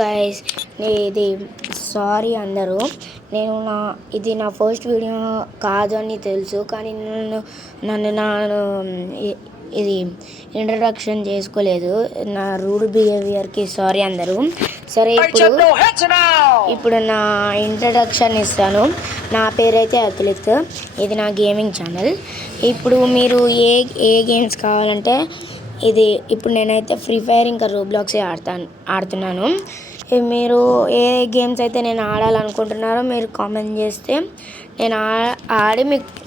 Guys ఇది sorry అందరూ ఇది నా ఫస్ట్ వీడియో కాదు అని తెలుసు, కానీ నన్ను ఇది ఇంట్రడక్షన్ చేసుకోలేదు. నా రూడ్ బిహేవియర్కి సారీ అందరూ. సరే, ఇప్పుడు నా ఇంట్రడక్షన్ ఇస్తాను. నా పేరైతే అతులిత్, ఇది నా గేమింగ్ ఛానల్. ఇప్పుడు మీరు ఏ గేమ్స్ కావాలంటే ఇప్పుడు నేనైతే ఫ్రీ ఫైర్ ఇంకా రోబ్లాక్సే ఆడుతున్నాను. మీరు ఏ గేమ్స్ అయితే నేను ఆడాలనుకుంటున్నారో మీరు కామెంట్ చేస్తే నేను ఆడి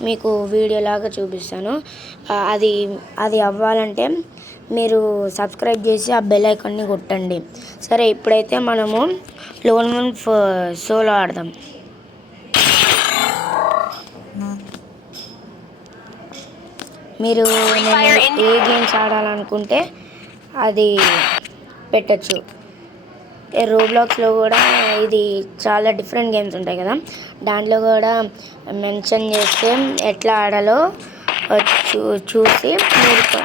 మీకు వీడియోలాగా చూపిస్తాను. అది అవ్వాలంటే మీరు సబ్స్క్రైబ్ చేసి ఆ బెల్ ఐకాన్ని కొట్టండి. సరే, ఇప్పుడైతే మనము లోన్ వన్ సోలో ఆడదాం. మీరు ఏ గేమ్స్ ఆడాలనుకుంటే అది పెట్టచ్చు. రోబ్లాక్స్లో కూడా ఇది చాలా డిఫరెంట్ గేమ్స్ ఉంటాయి కదా, దాంట్లో కూడా మెన్షన్ చేస్తే ఎట్లా ఆడాలో చూసి మీరు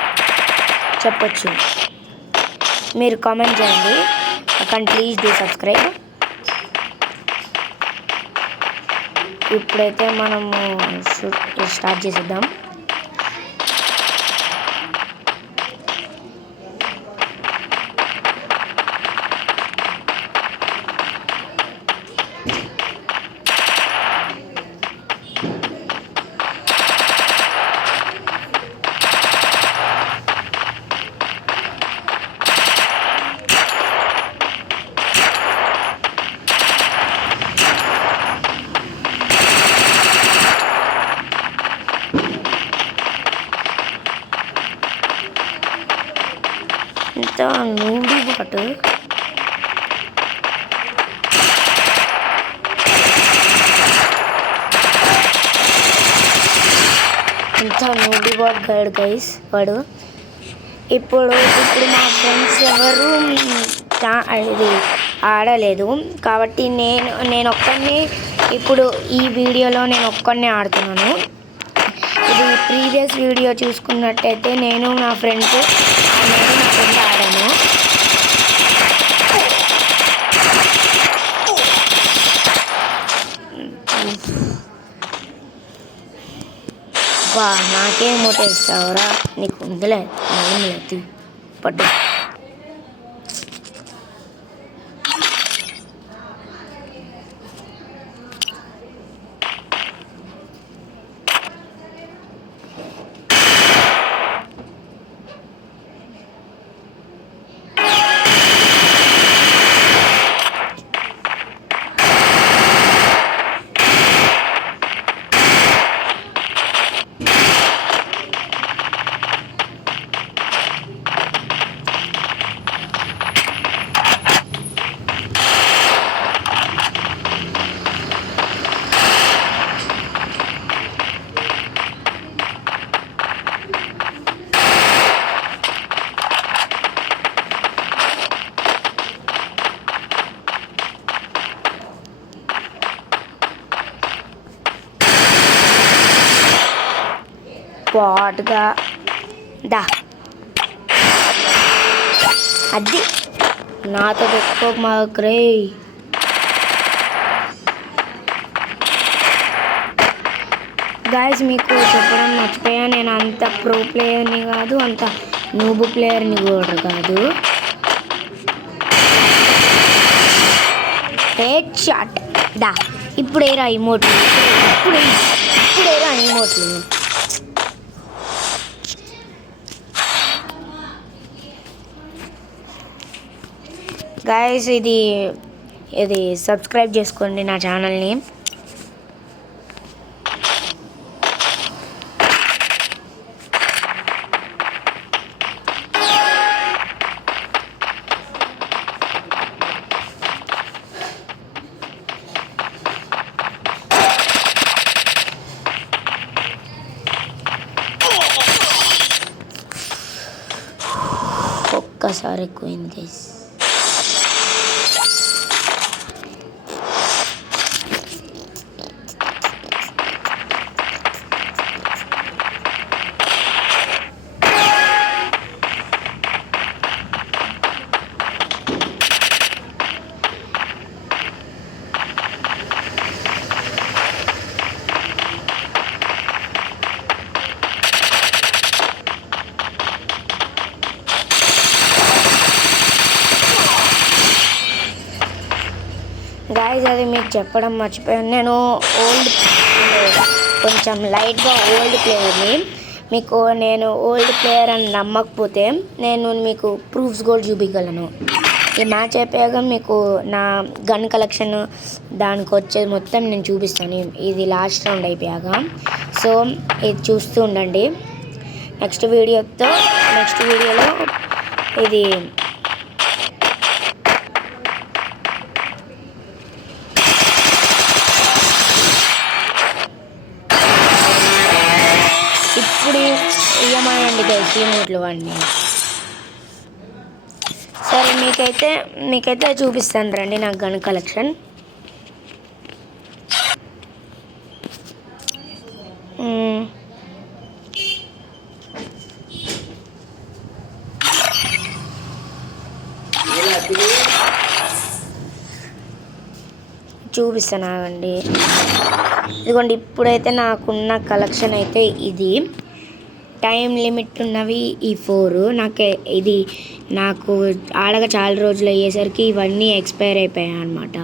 చెప్పచ్చు. మీరు కామెంట్ చేయండి. Please do subscribe. ఇప్పుడైతే మనము స్టార్ట్ చేసేద్దాం. ఇంత నూడి బాట్ గైడ్ గైస్ వాడు. ఇప్పుడు మా ఫ్రెండ్స్ ఎవరు ఇది ఆడలేదు కాబట్టి నేను ఒక్కడిని ఇప్పుడు ఈ వీడియోలో నేను ఒక్కడినే ఆడుతున్నాను. ఇది ప్రీవియస్ వీడియో చూసుకున్నట్టయితే నేను నా ఫ్రెండ్ ఆడాను. నాకేం మూట ఇస్తావురా, నీకు ఉందిలే లేదు పట్టు. పాటుగా అది నాతో పెట్టుకో మాక్రే. గాయస్, మీకు చెప్పడం మర్చిపోయా, నేను అంత ప్రో ప్లేయర్ని కాదు, అంత నూబ్ ప్లేయర్ని కూడా కాదు. హెడ్ షాట్ ఇప్పుడేరా ఇమోట్లు, ఇప్పుడేరా ఇమోట్లు. గాయస్, ఇది సబ్స్క్రైబ్ చేసుకోండి నా ఛానల్ని. ఒక్కసారి ఎక్కువైంది గైస్. గాయస్ అది మీకు చెప్పడం మర్చిపోయాను, నేను ఓల్డ్ కొంచెం లైట్గా ఓల్డ్ ప్లేయర్ని. మీకు నేను ఓల్డ్ ప్లేయర్ అని నమ్మకపోతే నేను మీకు ప్రూఫ్స్ కూడా చూపించగలను. ఈ మ్యాచ్ అయిపోయాక మీకు నా గన్ కలెక్షన్ దానికి వచ్చేది మొత్తం నేను చూపిస్తాను, ఇది లాస్ట్ రౌండ్ అయిపోయాక. సో ఇది చూస్తూ ఉండండి. నెక్స్ట్ వీడియోలో ఇది ఇప్పుడు ఇయ్యమానండి గైస్ మూట్లు వాడిని. సరే మీకైతే చూపిస్తాను రండి నాకు గన్ కలెక్షన్. చూపిస్తానండి, ఇదిగోండి. ఇప్పుడైతే నాకున్న కలెక్షన్ అయితే ఇది. టైం లిమిట్ ఉన్నవి ఈ 4. నాకు ఆడగా చాలా రోజులు అయ్యేసరికి ఇవన్నీ ఎక్స్పైర్ అయిపోయాయి అన్నమాట,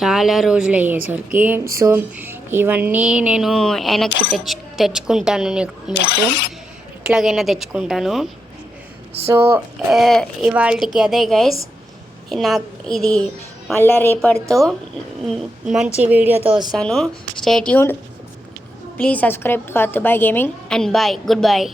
చాలా రోజులు అయ్యేసరికి. సో ఇవన్నీ నేను వెనక్కి తెచ్చుకుంటాను, మీకు ఎట్లాగైనా తెచ్చుకుంటాను. సో ఇవాళకి అదే గైస్, నాకు ఇది మళ్ళీ రేపటితో మంచి వీడియోతో వస్తాను. Stay tuned. Please subscribe to Attubhai gaming and bye, good bye.